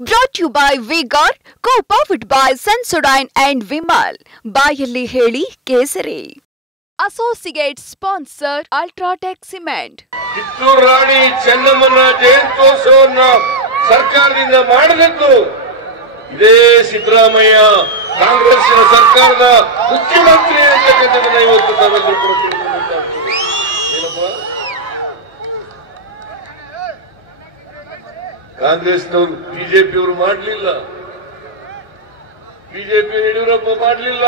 Brought to you by V-Guard, co-powered by Sensodyne and Vimal. ಬಾಯಲ್ಲಿ ಹೇಳಿ ಕೇಸರಿ. Associate sponsor Ultratech Cement. Kittur Rani ಚೆನ್ನಮ್ಮನ ಜಯಂತ್ಯೋತ್ಸವವನ್ನು ಸರ್ಕಾರದಿಂದ ಮಾಡಲಿದ್ದು ಇದೇ ಸಿದ್ದರಾಮಯ್ಯ ಕಾಂಗ್ರೆಸ್ಸಿನ ಸರ್ಕಾರದ ಮುಖ್ಯಮಂತ್ರಿ ಅಂತಕ್ಕಂಥದ್ದನ್ನ ಇವತ್ತು ತಾವೆಲ್ಲರೂ ಕೂಡ ತಿಳ್ಕೊಂಡಾಗ್ತದೆ. ಏನಪ್ಪ ಕಾಂಗ್ರೆಸ್ನವರು ಬಿಜೆಪಿಯವರು ಮಾಡಲಿಲ್ಲ, ಬಿಜೆಪಿ ಯಡಿಯೂರಪ್ಪ ಮಾಡಲಿಲ್ಲ.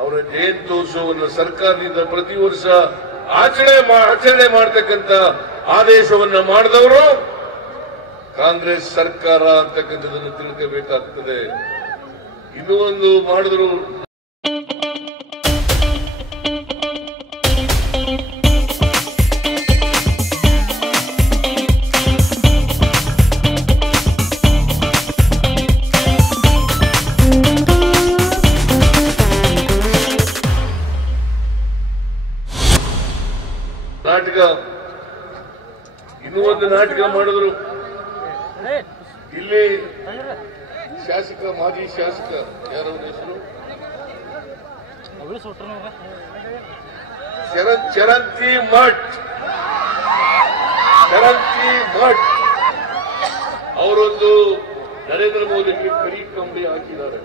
ಅವರ ಜಯಂತ್ಯೋತ್ಸವವನ್ನು ಸರ್ಕಾರದಿಂದ ಪ್ರತಿ ವರ್ಷ ಆಚರಣೆ ಮಾಡತಕ್ಕಂಥ ಆದೇಶವನ್ನ ಮಾಡಿದವರು ಕಾಂಗ್ರೆಸ್ ಸರ್ಕಾರ ಅಂತಕ್ಕಂಥದ್ದನ್ನು ತಿಳ್ಕೋಬೇಕಾಗ್ತದೆ. ಇನ್ನೂ ಒಂದು ಮಾಡಿದ್ರು ನಾಟಕ, ಇನ್ನೂ ಒಂದು ನಾಟಕ ಮಾಡಿದ್ರು. ಇಲ್ಲಿ ಶಾಸಕ, ಮಾಜಿ ಶಾಸಕ ಯಾರವ್ರ ಹೆಸರು, ಚರಂತಿ ಮಠ್ ಅವರೊಂದು ನರೇಂದ್ರ ಮೋದಿಗೆ ಕರಿ ಕಂಬಳಿ ಹಾಕಿದ್ದಾರೆ.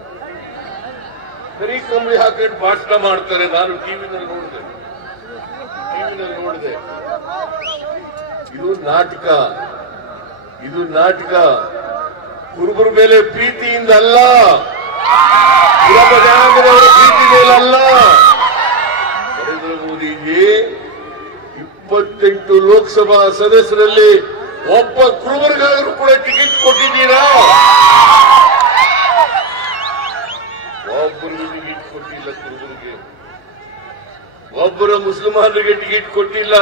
ಕರಿ ಕಂಬಳಿ ಹಾಕೊಂಡು ಭಾಷಣ ಮಾಡ್ತಾರೆ. ನಾನು ಟಿವಿನಲ್ಲಿ ನೋಡಿದೆ. ಇದು ನಾಟಕ. ಕುರುಬರ ಮೇಲೆ ಪ್ರೀತಿಯಿಂದ ಅಲ್ಲ, ಕುರುಬ ಜನಾಂಗದವರ ಪ್ರೀತಿ ಮೇಲೆ ಅಲ್ಲ. ನರೇಂದ್ರ ಮೋದಿಗೆ 28 ಲೋಕಸಭಾ ಸದಸ್ಯರಲ್ಲಿ ಒಬ್ಬ ಕುರುಬರಿಗಾದರೂ ಕೂಡ ಟಿಕೆಟ್ ಕೊಟ್ಟಿದ್ದೀರಾ? ಒಬ್ಬರಿಗೂ ಟಿಕೆಟ್ ಕೊಟ್ಟಿಲ್ಲ. ಕುರುಬರಿಗೆ ಒಬ್ಬರ ಮುಸಲ್ಮಾನರಿಗೆ ಟಿಕೆಟ್ ಕೊಟ್ಟಿಲ್ಲ,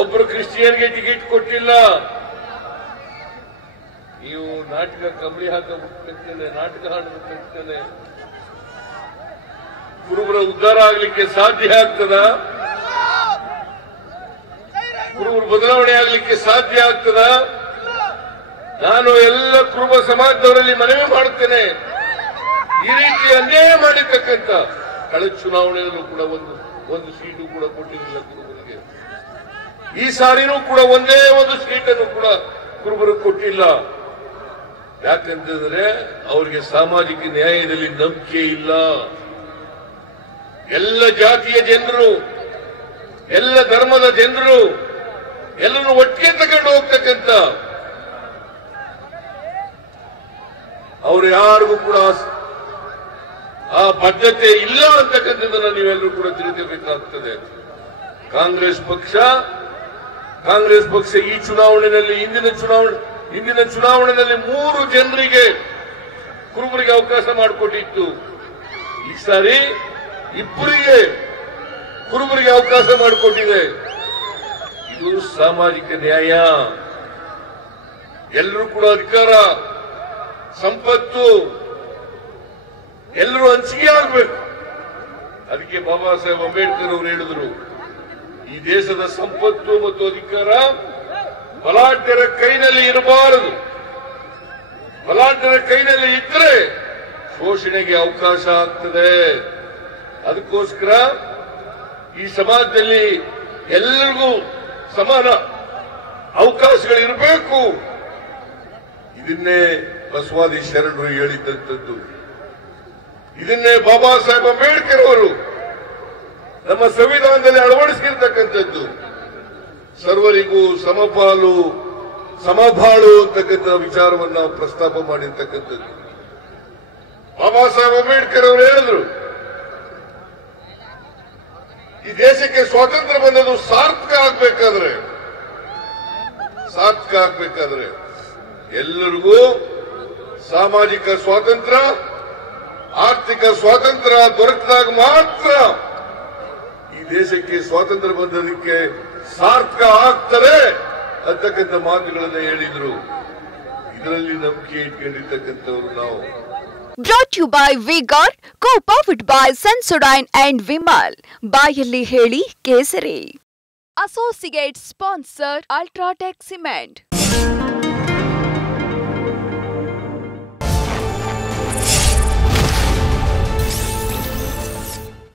ಒಬ್ಬರು ಕ್ರಿಶ್ಚಿಯನ್ಗೆ ಟಿಕೆಟ್ ಕೊಟ್ಟಿಲ್ಲ. ನೀವು ನಾಟಕ ಕಂಬಳಿ ಹಾಕಬೇಕಂತೇನೆ, ನಾಟಕ ಹಾಡಬೇಕಂತೇನೆ ಕುರುಬರ ಉದ್ಧಾರ ಆಗ್ಲಿಕ್ಕೆ ಸಾಧ್ಯ ಆಗ್ತದ? ಕುರುಬರು ಬದಲಾವಣೆ ಆಗ್ಲಿಕ್ಕೆ ಸಾಧ್ಯ ಆಗ್ತದ? ನಾನು ಎಲ್ಲ ಕುರುಬ ಸಮಾಜದವರಲ್ಲಿ ಮನವಿ ಮಾಡುತ್ತೇನೆ, ಈ ರೀತಿ ಅನ್ಯಾಯ ಮಾಡಿರ್ತಕ್ಕಂಥ ಕಳೆದ ಚುನಾವಣೆಯಲ್ಲೂ ಕೂಡ ಒಂದು ಸೀಟು ಕೂಡ ಕೊಟ್ಟಿರಲಿಲ್ಲ ಕುರುಬರಿಗೆ. ಈ ಸಾರಿನೂ ಕೂಡ ಒಂದೇ ಒಂದು ಸೀಟನ್ನು ಕೂಡ ಕುರುಬರು ಕೊಟ್ಟಿಲ್ಲ. ಯಾಕಂತಂದ್ರೆ ಅವರಿಗೆ ಸಾಮಾಜಿಕ ನ್ಯಾಯದಲ್ಲಿ ನಂಬಿಕೆ ಇಲ್ಲ. ಎಲ್ಲ ಜಾತಿಯ ಜನರು, ಎಲ್ಲ ಧರ್ಮದ ಜನರು ಎಲ್ಲರೂ ಒಟ್ಟಿಗೆ ತಗೊಂಡು ಹೋಗ್ತಕ್ಕಂಥ, ಅವರು ಯಾರಿಗೂ ಕೂಡ ಆ ಬದ್ಧತೆ ಇಲ್ಲ ಅಂತಕ್ಕಂಥದ್ದನ್ನು ನೀವೆಲ್ಲರೂ ಕೂಡ ತಿಳಿಸಬೇಕಾಗ್ತದೆ. ಕಾಂಗ್ರೆಸ್ ಪಕ್ಷ ಈ ಚುನಾವಣೆಯಲ್ಲಿ, ಹಿಂದಿನ ಚುನಾವಣೆಯಲ್ಲಿ 3 ಜನರಿಗೆ ಕುರುಬರಿಗೆ ಅವಕಾಶ ಮಾಡಿಕೊಟ್ಟಿತ್ತು. ಈ ಸಾರಿ 2 ಕುರುಬರಿಗೆ ಅವಕಾಶ ಮಾಡಿಕೊಟ್ಟಿದೆ. ಇದು ಸಾಮಾಜಿಕ ನ್ಯಾಯ. ಎಲ್ಲರೂ ಕೂಡ ಅಧಿಕಾರ, ಸಂಪತ್ತು ಎಲ್ಲರೂ ಹಂಚಿಕೆ ಆಗಬೇಕು. ಅದಕ್ಕೆ ಬಾಬಾ ಸಾಹೇಬ್ ಅಂಬೇಡ್ಕರ್ ಅವರು ಹೇಳಿದರು, ಈ ದೇಶದ ಸಂಪತ್ತು ಮತ್ತು ಅಧಿಕಾರ ಬಲಾಢ್ಯರ ಕೈನಲ್ಲಿ ಇರಬಾರದು. ಬಲಾಢ್ಯರ ಕೈನಲ್ಲಿ ಇದ್ರೆ ಶೋಷಣೆಗೆ ಅವಕಾಶ ಆಗ್ತದೆ. ಅದಕ್ಕೋಸ್ಕರ ಈ ಸಮಾಜದಲ್ಲಿ ಎಲ್ಲರಿಗೂ ಸಮಾನ ಅವಕಾಶಗಳಿರಬೇಕು. ಇದನ್ನೇ ಬಸವಾದಿ ಶರಣರು ಹೇಳಿದ್ದಂಥದ್ದು. ಇದನ್ನೇ ಬಾಬಾ ಸಾಹೇಬ್ ಅಂಬೇಡ್ಕರ್ ಅವರು ನಮ್ಮ ಸಂವಿಧಾನದಲ್ಲಿ ಅಳವಡಿಸಿರ್ತಕ್ಕಂಥದ್ದು. ಸರ್ವರಿಗೂ ಸಮಪಾಲು ಸಮಬಾಳು ಅಂತಕ್ಕಂಥ ವಿಚಾರವನ್ನ ಪ್ರಸ್ತಾಪ ಮಾಡಿರ್ತಕ್ಕಂಥದ್ದು. ಬಾಬಾ ಸಾಹೇಬ್ ಅಂಬೇಡ್ಕರ್ ಅವರು ಹೇಳಿದ್ರು, ಈ ದೇಶಕ್ಕೆ ಸ್ವಾತಂತ್ರ್ಯ ಬಂದದ್ದು ಸಾರ್ಥಕ ಆಗ್ಬೇಕಾದ್ರೆ ಎಲ್ಲರಿಗೂ ಸಾಮಾಜಿಕ ಸ್ವಾತಂತ್ರ್ಯ, ಆರ್ಥಿಕ ಸ್ವಾತಂತ್ರ್ಯ ದೊರಕಿದಾಗ ಮಾತ್ರ ಈ ದೇಶಕ್ಕೆ ಸ್ವಾತಂತ್ರ್ಯ ಬಂದದಕ್ಕೆ ಸಾರ್ಥಕ ಆಗ್ತದೆ ಅಂತಕ್ಕಂಥ ಮಾತುಗಳನ್ನು ಹೇಳಿದ್ರು. ಇದರಲ್ಲಿ ನಂಬಿಕೆ ಇಟ್ಕೊಂಡಿರ್ತಕ್ಕಂಥವ್ರು ನಾವು. Brought to you by V-Guard, co-powered by Sensodyne and Vimal. ಬಾಯಲ್ಲಿ ಹೇಳಿ ಕೇಸರಿ. Associate sponsor Ultratech Cement.